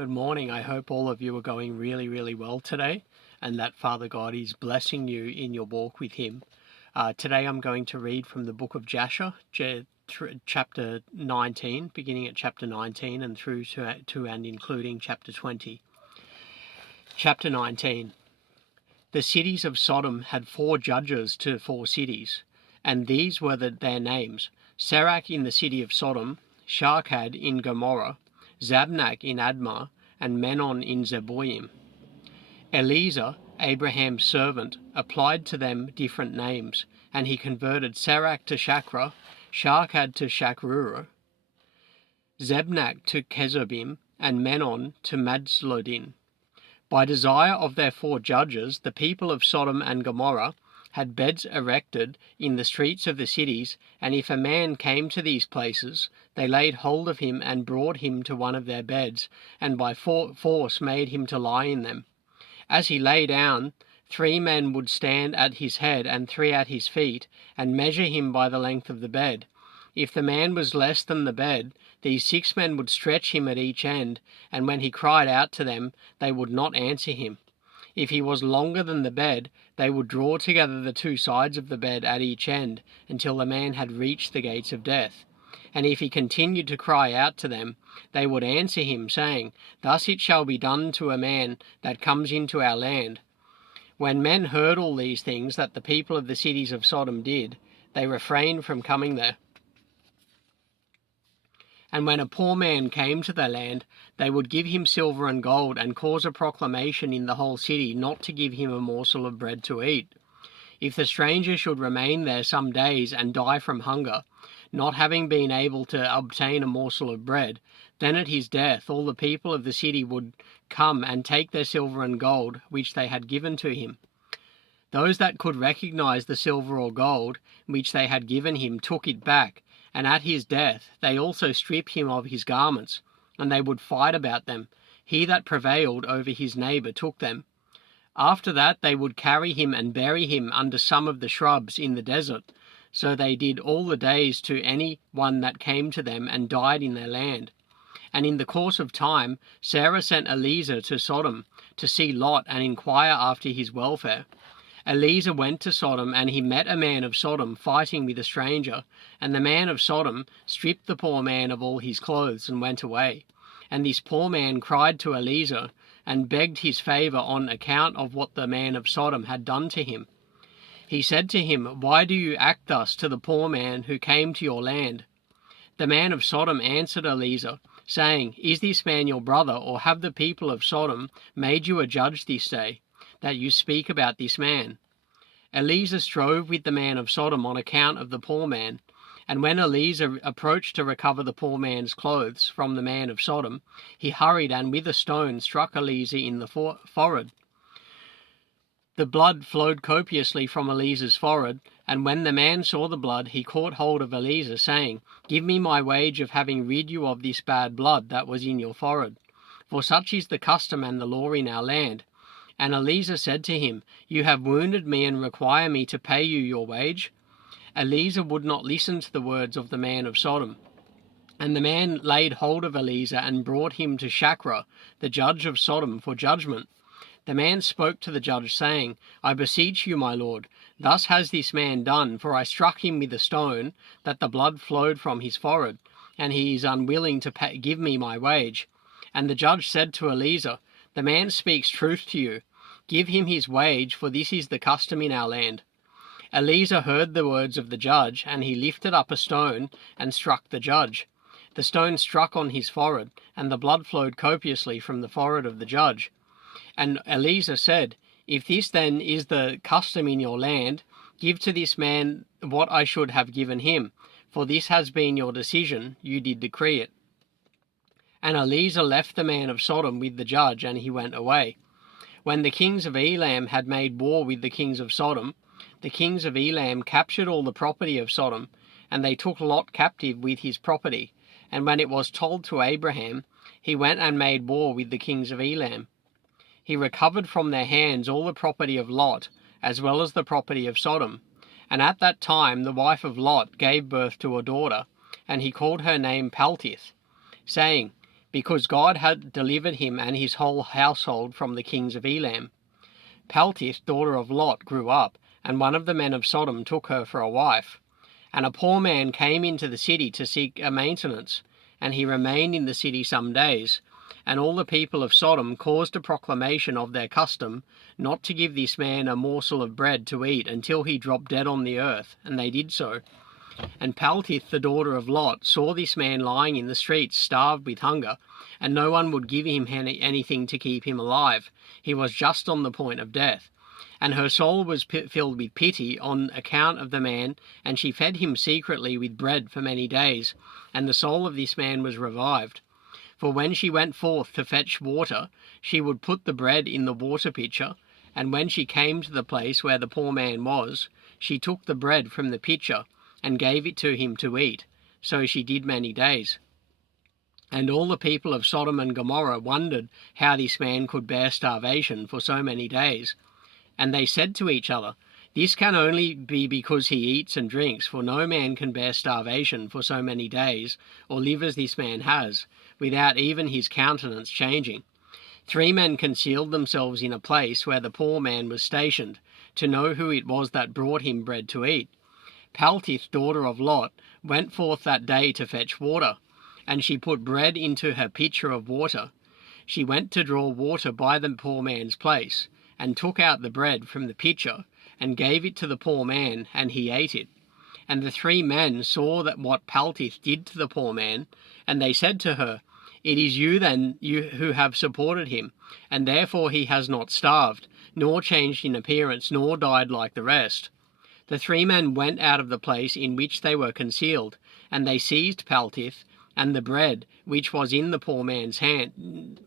Good morning. I hope all of you are going really, really well today and that Father God is blessing you in your walk with Him. Today I'm going to read from the book of Jasher, chapter 19, beginning at chapter 19 and through to and including chapter 20. Chapter 19. The cities of Sodom had 4 judges to 4 cities, and these were their names: Serach in the city of Sodom, Sharkad in Gomorrah, Zabnak in Admah, and Menon in Zeboim. Eliezer, Abraham's servant, applied to them different names, and he converted Serach to Shakra, Sharkad to Shakrura, Zebnak to Kezobim, and Menon to Madzlodin. By desire of their 4 judges, the people of Sodom and Gomorrah had beds erected in the streets of the cities, and if a man came to these places, they laid hold of him and brought him to one of their beds, and by force made him to lie in them. As he lay down, 3 men would stand at his head and 3 at his feet, and measure him by the length of the bed. If the man was less than the bed, these 6 men would stretch him at each end, and when he cried out to them, they would not answer him. If he was longer than the bed, they would draw together the 2 sides of the bed at each end until the man had reached the gates of death. And if he continued to cry out to them, they would answer him, saying, "Thus it shall be done to a man that comes into our land." When men heard all these things that the people of the cities of Sodom did, they refrained from coming there. And when a poor man came to their land, they would give him silver and gold, and cause a proclamation in the whole city not to give him a morsel of bread to eat. If the stranger should remain there some days and die from hunger, not having been able to obtain a morsel of bread, then at his death all the people of the city would come and take their silver and gold which they had given to him. Those that could recognize the silver or gold which they had given him took it back, and at his death they also stripped him of his garments, and they would fight about them. He that prevailed over his neighbour took them. After that they would carry him and bury him under some of the shrubs in the desert. So they did all the days to any one that came to them and died in their land. And in the course of time Sarah sent Eliezer to Sodom to see Lot and inquire after his welfare. Eliezer went to Sodom, and he met a man of Sodom fighting with a stranger, and the man of Sodom stripped the poor man of all his clothes and went away. And this poor man cried to Eliezer and begged his favour on account of what the man of Sodom had done to him. He said to him, "Why do you act thus to the poor man who came to your land?" The man of Sodom answered Eliezer, saying, "Is this man your brother, or have the people of Sodom made you a judge this day, that you speak about this man?" Eliezer strove with the man of Sodom on account of the poor man, and when Eliezer approached to recover the poor man's clothes from the man of Sodom, he hurried and with a stone struck Eliezer in the forehead. The blood flowed copiously from Eliezer's forehead, and when the man saw the blood, he caught hold of Eliezer, saying, "Give me my wage of having rid you of this bad blood that was in your forehead. For such is the custom and the law in our land." And Eliezer said to him, "You have wounded me and require me to pay you your wage." Eliezer would not listen to the words of the man of Sodom. And the man laid hold of Eliezer and brought him to Shakra, the judge of Sodom, for judgment. The man spoke to the judge, saying, "I beseech you, my lord, thus has this man done, for I struck him with a stone, that the blood flowed from his forehead, and he is unwilling to give me my wage." And the judge said to Eliezer, "The man speaks truth to you. Give him his wage, for this is the custom in our land." Eliezer heard the words of the judge, and he lifted up a stone and struck the judge. The stone struck on his forehead, and the blood flowed copiously from the forehead of the judge. And Eliezer said, "If this then is the custom in your land, give to this man what I should have given him, for this has been your decision, you did decree it." And Eliezer left the man of Sodom with the judge, and he went away. When the kings of Elam had made war with the kings of Sodom, the kings of Elam captured all the property of Sodom, and they took Lot captive with his property. And when it was told to Abraham, he went and made war with the kings of Elam. He recovered from their hands all the property of Lot, as well as the property of Sodom. And at that time the wife of Lot gave birth to a daughter, and he called her name Paltith, saying, because God had delivered him and his whole household from the kings of Elam. Peltith, daughter of Lot, grew up, and one of the men of Sodom took her for a wife. And a poor man came into the city to seek a maintenance, and he remained in the city some days. And all the people of Sodom caused a proclamation of their custom, not to give this man a morsel of bread to eat until he dropped dead on the earth, and they did so. And Peltith, the daughter of Lot, saw this man lying in the streets, starved with hunger, and no one would give him anything to keep him alive. He was just on the point of death. And her soul was filled with pity on account of the man, and she fed him secretly with bread for many days, and the soul of this man was revived. For when she went forth to fetch water, she would put the bread in the water pitcher, and when she came to the place where the poor man was, she took the bread from the pitcher, and gave it to him to eat. So she did many days. And all the people of Sodom and Gomorrah wondered how this man could bear starvation for so many days. And they said to each other, "This can only be because he eats and drinks, for no man can bear starvation for so many days, or live as this man has, without even his countenance changing." 3 men concealed themselves in a place where the poor man was stationed, to know who it was that brought him bread to eat. Peltith, daughter of Lot, went forth that day to fetch water, and she put bread into her pitcher of water. She went to draw water by the poor man's place, and took out the bread from the pitcher, and gave it to the poor man, and he ate it. And the 3 men saw that what Peltith did to the poor man, and they said to her, "It is you then who have supported him, and therefore he has not starved, nor changed in appearance, nor died like the rest." The 3 men went out of the place in which they were concealed, and they seized Peltith and the bread which was in the poor man's hand.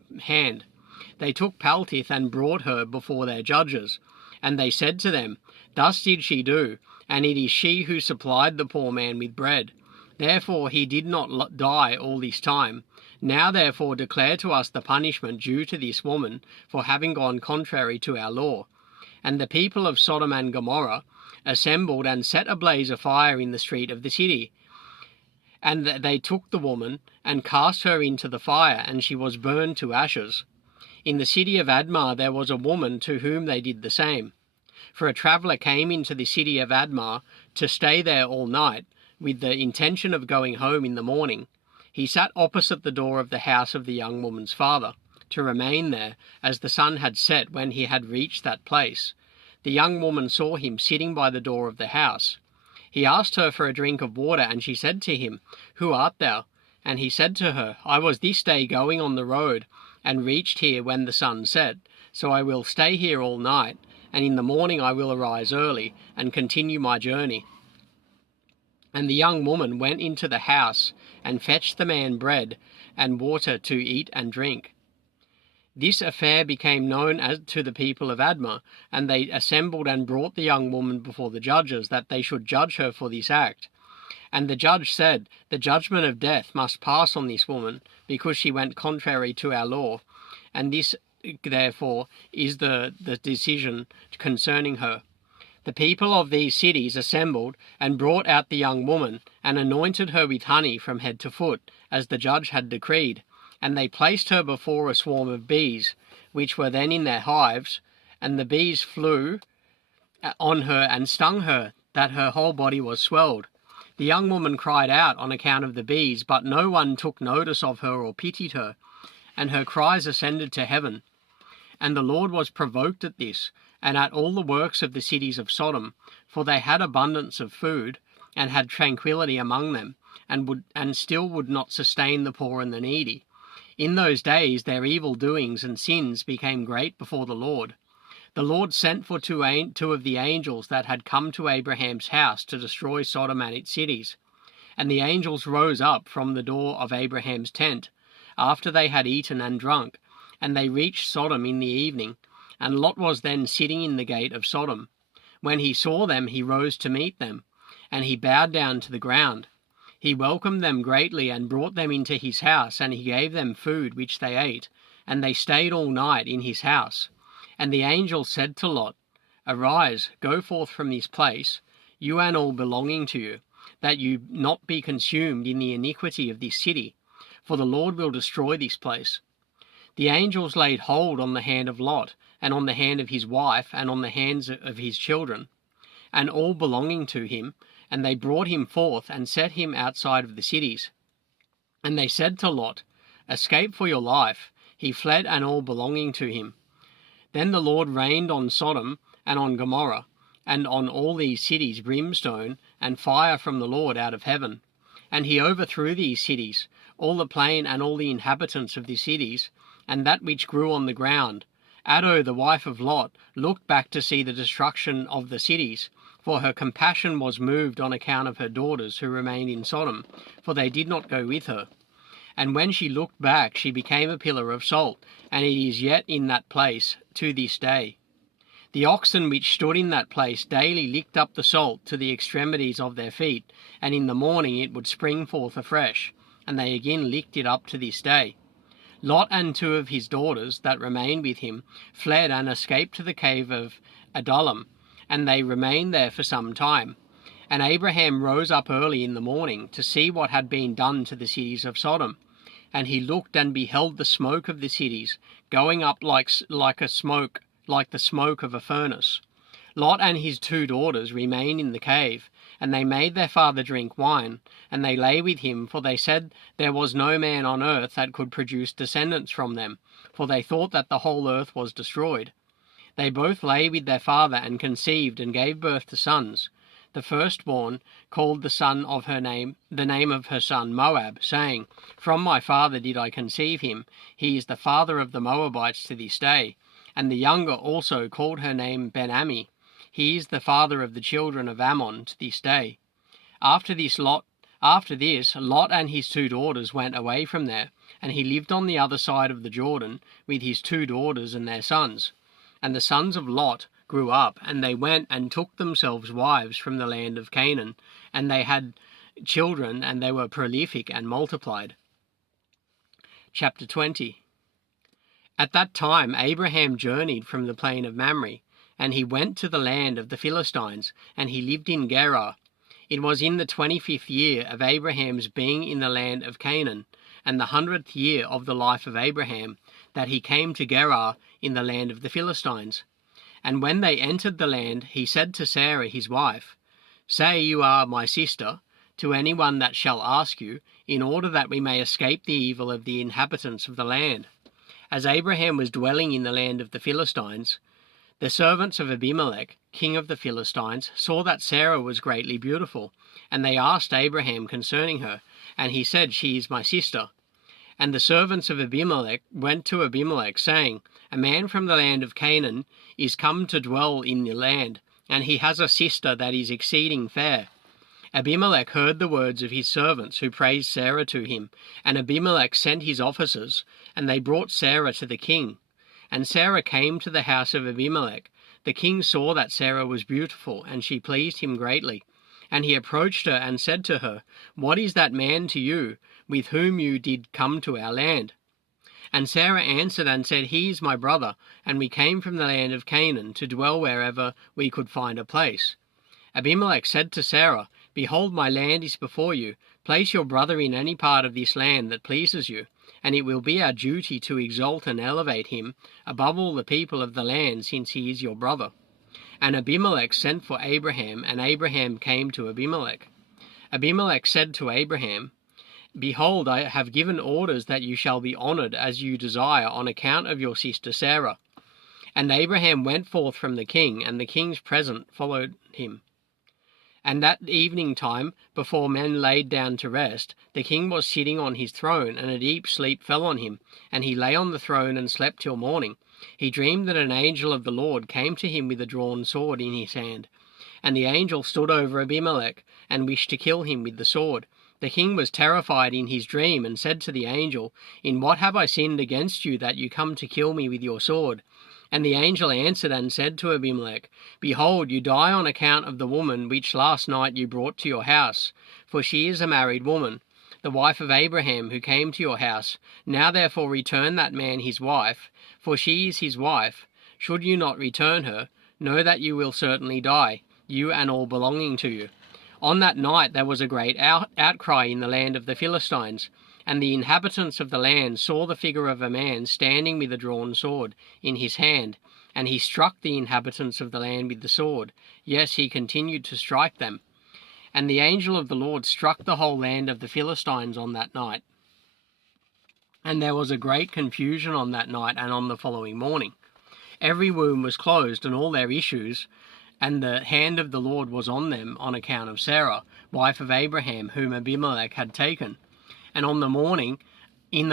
They took Peltith and brought her before their judges. And they said to them, "Thus did she do, and it is she who supplied the poor man with bread. Therefore he did not die all this time. Now therefore declare to us the punishment due to this woman for having gone contrary to our law." And the people of Sodom and Gomorrah assembled and set ablaze a fire in the street of the city. And they took the woman and cast her into the fire, and she was burned to ashes. In the city of Admah there was a woman to whom they did the same. For a traveller came into the city of Admah to stay there all night, with the intention of going home in the morning. He sat opposite the door of the house of the young woman's father, to remain there, as the sun had set when he had reached that place. The young woman saw him sitting by the door of the house. He asked her for a drink of water, and she said to him, "Who art thou?" And he said to her, "I was this day going on the road, and reached here when the sun set. So I will stay here all night, and in the morning I will arise early, and continue my journey." And the young woman went into the house, and fetched the man bread and water to eat and drink. This affair became known as to the people of Admah, and they assembled and brought the young woman before the judges, that they should judge her for this act. And the judge said, "The judgment of death must pass on this woman, because she went contrary to our law, and this, therefore, is the decision concerning her." The people of these cities assembled and brought out the young woman, and anointed her with honey from head to foot, as the judge had decreed. And they placed her before a swarm of bees, which were then in their hives, and the bees flew on her and stung her, that her whole body was swelled. The young woman cried out on account of the bees, but no one took notice of her or pitied her, and her cries ascended to heaven. And the Lord was provoked at this, and at all the works of the cities of Sodom, for they had abundance of food, and had tranquillity among them, and still would not sustain the poor and the needy. In those days their evil doings and sins became great before the Lord. The Lord sent for two of the angels that had come to Abraham's house to destroy Sodom and its cities. And the angels rose up from the door of Abraham's tent, after they had eaten and drunk, and they reached Sodom in the evening, and Lot was then sitting in the gate of Sodom. When he saw them, he rose to meet them, and he bowed down to the ground. He welcomed them greatly and brought them into his house, and he gave them food which they ate, and they stayed all night in his house. And the angel said to Lot, "Arise, go forth from this place, you and all belonging to you, that you not be consumed in the iniquity of this city. for the Lord will destroy this place. The angels laid hold on the hand of Lot, and on the hand of his wife, and on the hands of his children, and all belonging to him, and they brought him forth, and set him outside of the cities. And they said to Lot, Escape for your life. He fled, and all belonging to him. Then the Lord rained on Sodom and on Gomorrah, and on all these cities brimstone and fire from the Lord out of heaven. And he overthrew these cities, all the plain and all the inhabitants of the cities, and that which grew on the ground. Ado, the wife of Lot, looked back to see the destruction of the cities, for her compassion was moved on account of her daughters who remained in Sodom, for they did not go with her. And when she looked back, she became a pillar of salt, and it is yet in that place to this day. The oxen which stood in that place daily licked up the salt to the extremities of their feet, and in the morning it would spring forth afresh, and they again licked it up to this day. Lot and 2 of his daughters that remained with him fled and escaped to the cave of Adullam, and they remained there for some time. And Abraham rose up early in the morning to see what had been done to the cities of Sodom. And he looked and beheld the smoke of the cities going up like the smoke of a furnace. Lot and his 2 daughters remained in the cave, and they made their father drink wine, and they lay with him, for they said there was no man on earth that could produce descendants from them, for they thought that the whole earth was destroyed. They both lay with their father, and conceived, and gave birth to sons. The firstborn called the name of her son Moab, saying, From my father did I conceive him. He is the father of the Moabites to this day. And the younger also called her name Ben-Ammi. He is the father of the children of Ammon to this day. After this, Lot and his 2 daughters went away from there, and he lived on the other side of the Jordan with his 2 daughters and their sons. And the sons of Lot grew up, and they went and took themselves wives from the land of Canaan, and they had children, and they were prolific and multiplied. Chapter 20. At that time Abraham journeyed from the plain of Mamre, and he went to the land of the Philistines, and he lived in Gerar. It was in the 25th year of Abraham's being in the land of Canaan, and the 100th year of the life of Abraham, that he came to Gerar in the land of the Philistines. And when they entered the land, he said to Sarah his wife, Say you are my sister, to anyone that shall ask you, in order that we may escape the evil of the inhabitants of the land. As Abraham was dwelling in the land of the Philistines, the servants of Abimelech, king of the Philistines, saw that Sarah was greatly beautiful, and they asked Abraham concerning her, and he said, She is my sister. And the servants of Abimelech went to Abimelech, saying, A man from the land of Canaan is come to dwell in the land, and he has a sister that is exceeding fair. Abimelech heard the words of his servants, who praised Sarah to him, and Abimelech sent his officers, and they brought Sarah to the king. And Sarah came to the house of Abimelech. The king saw that Sarah was beautiful, and she pleased him greatly. And he approached her and said to her, What is that man to you, with whom you did come to our land? And Sarah answered and said, He is my brother, and we came from the land of Canaan to dwell wherever we could find a place. Abimelech said to Sarah, Behold, my land is before you. Place your brother in any part of this land that pleases you, and it will be our duty to exalt and elevate him above all the people of the land, since he is your brother. And Abimelech sent for Abraham, and Abraham came to Abimelech. Abimelech said to Abraham, Behold, I have given orders that you shall be honored as you desire on account of your sister Sarah. And Abraham went forth from the king, and the king's present followed him. And that evening time, before men laid down to rest, the king was sitting on his throne, and a deep sleep fell on him, and he lay on the throne and slept till morning. He dreamed that an angel of the Lord came to him with a drawn sword in his hand. And the angel stood over Abimelech, and wished to kill him with the sword. The king was terrified in his dream, and said to the angel, In what have I sinned against you, that you come to kill me with your sword? And the angel answered and said to Abimelech, Behold, you die on account of the woman which last night you brought to your house, for she is a married woman, the wife of Abraham, who came to your house. Now therefore return that man his wife, for she is his wife. Should you not return her, know that you will certainly die, you and all belonging to you. On that night there was a great outcry in the land of the Philistines, And the inhabitants of the land saw the figure of a man standing with a drawn sword in his hand, and he struck the inhabitants of the land with the sword. Yes, he continued to strike them. And the angel of the Lord struck the whole land of the Philistines on that night. And there was a great confusion on that night and on the following morning. Every womb was closed, and all their issues, and the hand of the Lord was on them on account of Sarah, wife of Abraham, whom Abimelech had taken. And in the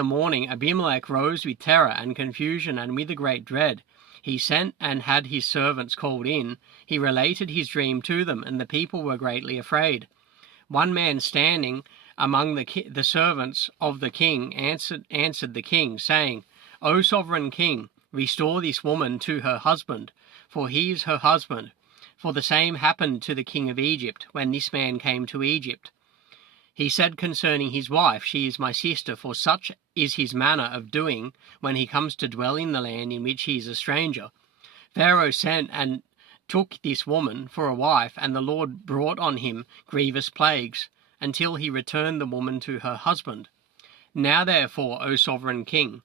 morning, Abimelech rose with terror and confusion and with a great dread. He sent and had his servants called in. He related his dream to them, and the people were greatly afraid. One man standing among the servants of the king answered the king, saying, O sovereign king, restore this woman to her husband, for he is her husband. For the same happened to the king of Egypt, when this man came to Egypt. He said concerning his wife, She is my sister, for such is his manner of doing when he comes to dwell in the land in which he is a stranger. Pharaoh sent and took this woman for a wife, and the Lord brought on him grievous plagues, until he returned the woman to her husband. Now therefore, O sovereign king,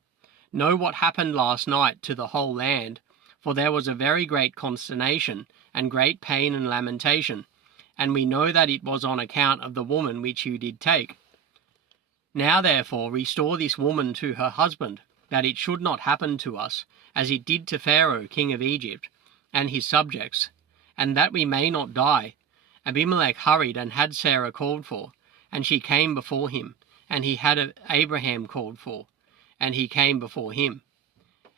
know what happened last night to the whole land, for there was a very great consternation, and great pain and lamentation, and we know that it was on account of the woman which you did take. Now therefore restore this woman to her husband, that it should not happen to us, as it did to Pharaoh king of Egypt, and his subjects, and that we may not die. Abimelech hurried and had Sarah called for, and she came before him, and he had Abraham called for, and he came before him.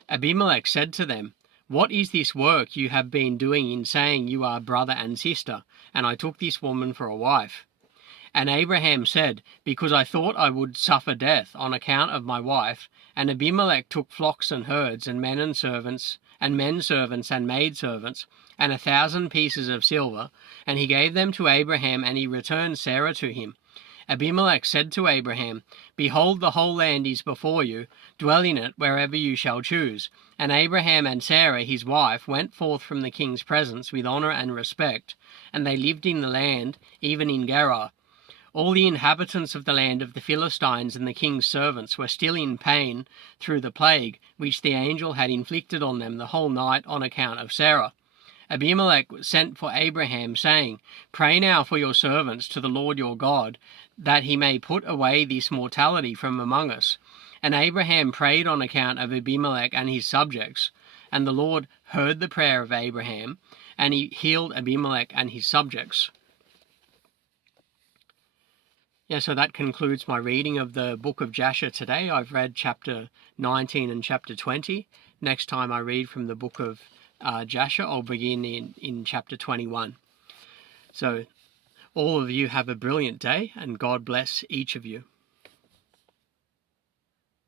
Abimelech said to them, What is this work you have been doing in saying you are brother and sister, and I took this woman for a wife? And Abraham said, Because I thought I would suffer death on account of my wife. And Abimelech took flocks and herds, and men servants, and maid servants, and 1,000 pieces of silver, and he gave them to Abraham, and he returned Sarah to him. Abimelech said to Abraham, Behold, the whole land is before you, dwell in it wherever you shall choose. And Abraham and Sarah his wife went forth from the king's presence with honor and respect, and they lived in the land, even in Gerar. All the inhabitants of the land of the Philistines and the king's servants were still in pain through the plague which the angel had inflicted on them the whole night on account of Sarah. Abimelech sent for Abraham, saying, Pray now for your servants to the Lord your God, that he may put away this mortality from among us. And Abraham prayed on account of Abimelech and his subjects, and the Lord heard the prayer of Abraham, and he healed Abimelech and his subjects. So that concludes my reading of the book of Jasher today. I've read chapter 19 and chapter 20. Next time I read from the book of Jasher, I'll begin in chapter 21. So all of you have a brilliant day, and God bless each of you.